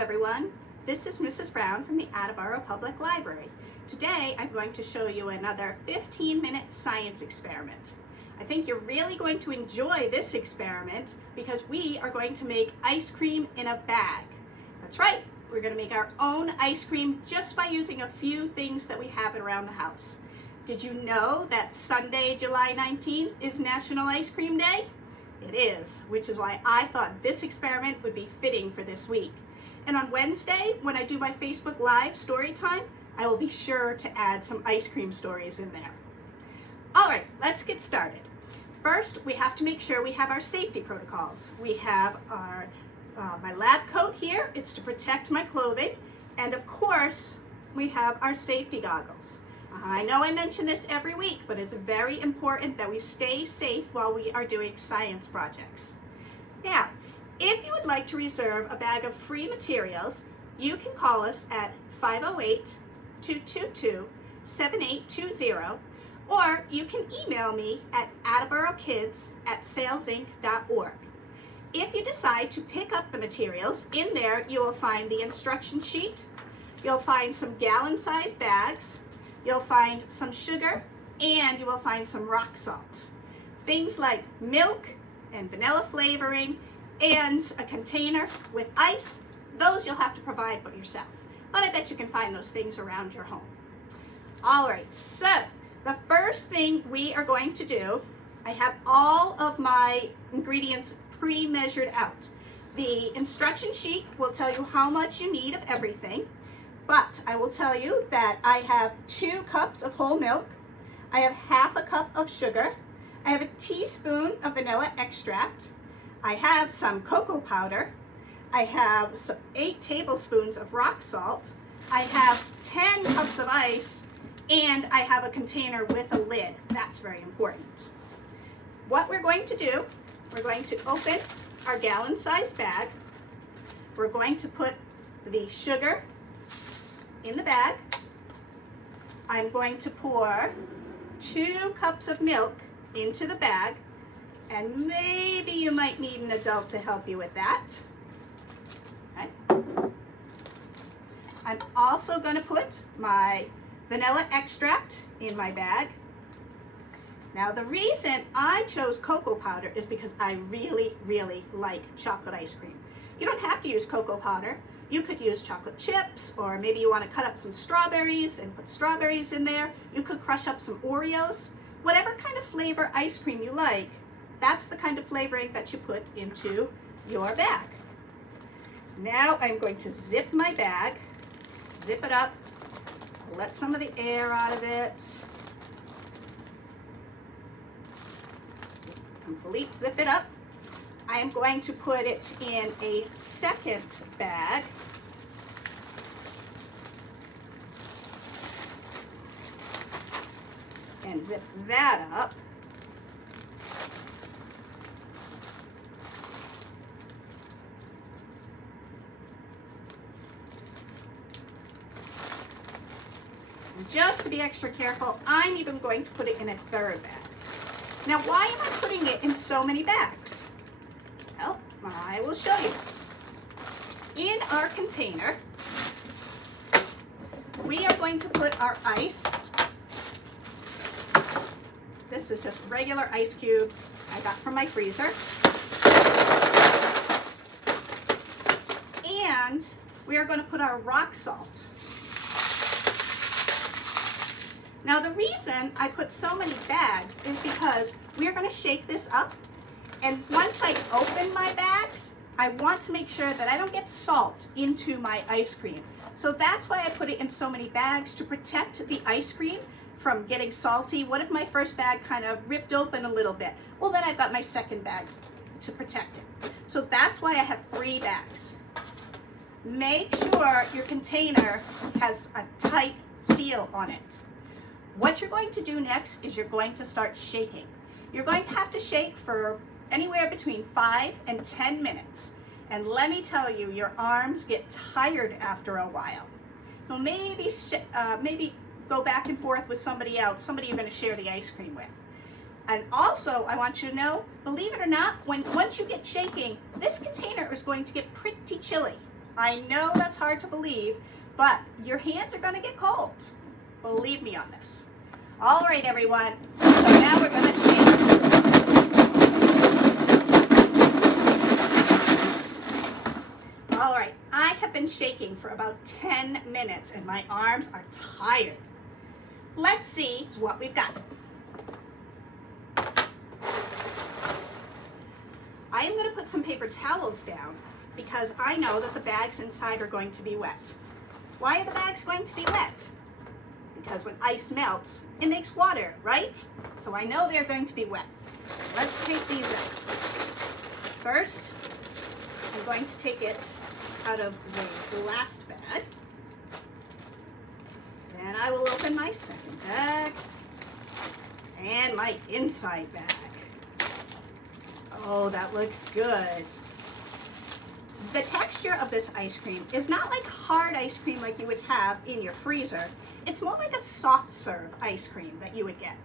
everyone. This is Mrs. Brown from the Attleboro Public Library. Today I'm going to show you another 15-minute science experiment. I think you're really going to enjoy this experiment because we are going to make ice cream in a bag. That's right, we're going to make our own ice cream just by using a few things that we have around the house. Did you know that Sunday, July 19th is National Ice Cream Day? It is, which is why I thought this experiment would be fitting for this week. And on Wednesday, when I do my Facebook Live story time, I will be sure to add some ice cream stories in there. All right, let's get started. First, we have to make sure we have our safety protocols. We have our my lab coat here. It's to protect my clothing. And of course, we have our safety goggles. I know I mention this every week, but it's very important that we stay safe while we are doing science projects. Now, if you would like to reserve a bag of free materials, you can call us at 508-222-7820, or you can email me at attleborokids@salesinc.org. If you decide to pick up the materials, in there you will find the instruction sheet, you'll find some gallon-sized bags, you'll find some sugar, and you will find some rock salt. Things like milk and vanilla flavoring and a container with ice, those you'll have to provide but yourself. But I bet you can find those things around your home. All right, so the first thing we are going to do, I have all of my ingredients pre-measured out. The instruction sheet will tell you how much you need of everything. But I will tell you that I have 2 cups of whole milk, I have half a cup of sugar, I have a teaspoon of vanilla extract, I have some cocoa powder, I have 8 tablespoons of rock salt, I have 10 cups of ice, and I have a container with a lid. That's very important. What we're going to do, we're going to open our gallon-sized bag, we're going to put the sugar in the bag. I'm going to pour 2 cups of milk into the bag, and maybe you might need an adult to help you with that. Okay. I'm also going to put my vanilla extract in my bag. Now the reason I chose cocoa powder is because I really, really like chocolate ice cream. You don't have to use cocoa powder. You could use chocolate chips, or maybe you want to cut up some strawberries and put strawberries in there. You could crush up some Oreos. Whatever kind of flavor ice cream you like, that's the kind of flavoring that you put into your bag. Now I'm going to zip my bag, zip it up, let some of the air out of it. Zip it up. I am going to put it in a second bag. And zip that up. And just to be extra careful, I'm even going to put it in a third bag. Now, why am I putting it in so many bags? Well, I will show you. In our container, we are going to put our ice. This is just regular ice cubes I got from my freezer. And we are going to put our rock salt. Now the reason I put so many bags is because we are going to shake this up, and once I open my bags, I want to make sure that I don't get salt into my ice cream. So that's why I put it in so many bags, to protect the ice cream from getting salty. What if my first bag kind of ripped open a little bit? Well, then I've got my second bag to protect it. So that's why I have 3 bags. Make sure your container has a tight seal on it. What you're going to do next is you're going to start shaking. You're going to have to shake for anywhere between 5 and 10 minutes. And let me tell you, your arms get tired after a while. So maybe go back and forth with somebody else, somebody you're going to share the ice cream with. And also, I want you to know, believe it or not, once you get shaking, this container is going to get pretty chilly. I know that's hard to believe, but your hands are going to get cold. Believe me on this. All right, everyone. So now we're going to shake. All right, I have been shaking for about 10 minutes and my arms are tired. Let's see what we've got. I am going to put some paper towels down because I know that the bags inside are going to be wet. Why are the bags going to be wet? Because when ice melts, it makes water, right? So I know they're going to be wet. Let's take these out. First, I'm going to take it out of the last bag. Then I will open my second bag and my inside bag. Oh, that looks good. The texture of this ice cream is not like hard ice cream like you would have in your freezer. It's more like a soft serve ice cream that you would get.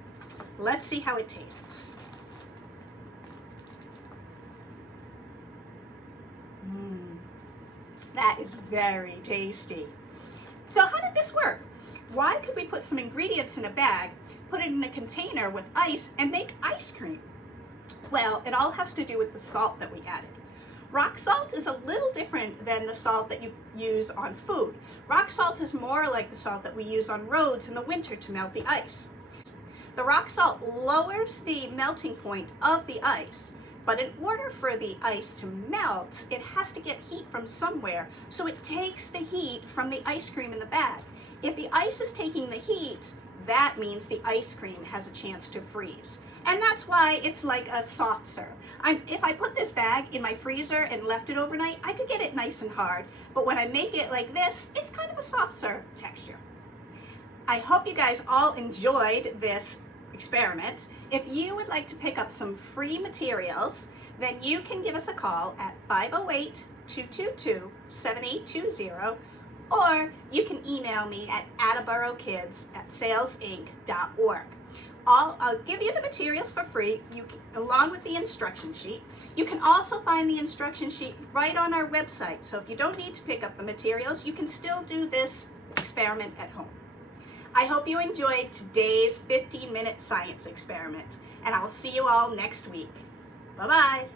Let's see how it tastes. That is very tasty. So how did this work? Why could we put some ingredients in a bag, put it in a container with ice, and make ice cream? Well, it all has to do with the salt that we added. Rock salt is a little different than the salt that you use on food. Rock salt is more like the salt that we use on roads in the winter to melt the ice. The rock salt lowers the melting point of the ice, but in order for the ice to melt, it has to get heat from somewhere, so it takes the heat from the ice cream in the bag. If the ice is taking the heat, that means the ice cream has a chance to freeze. And that's why it's like a soft serve. If I put this bag in my freezer and left it overnight, I could get it nice and hard. But when I make it like this, it's kind of a soft serve texture. I hope you guys all enjoyed this experiment. If you would like to pick up some free materials, then you can give us a call at 508-222-7820, or you can email me at attleborokids@salesinc.org. I'll give you the materials for free, along with the instruction sheet. You can also find the instruction sheet right on our website. So if you don't need to pick up the materials, you can still do this experiment at home. I hope you enjoyed today's 15-minute science experiment, and I will see you all next week. Bye-bye.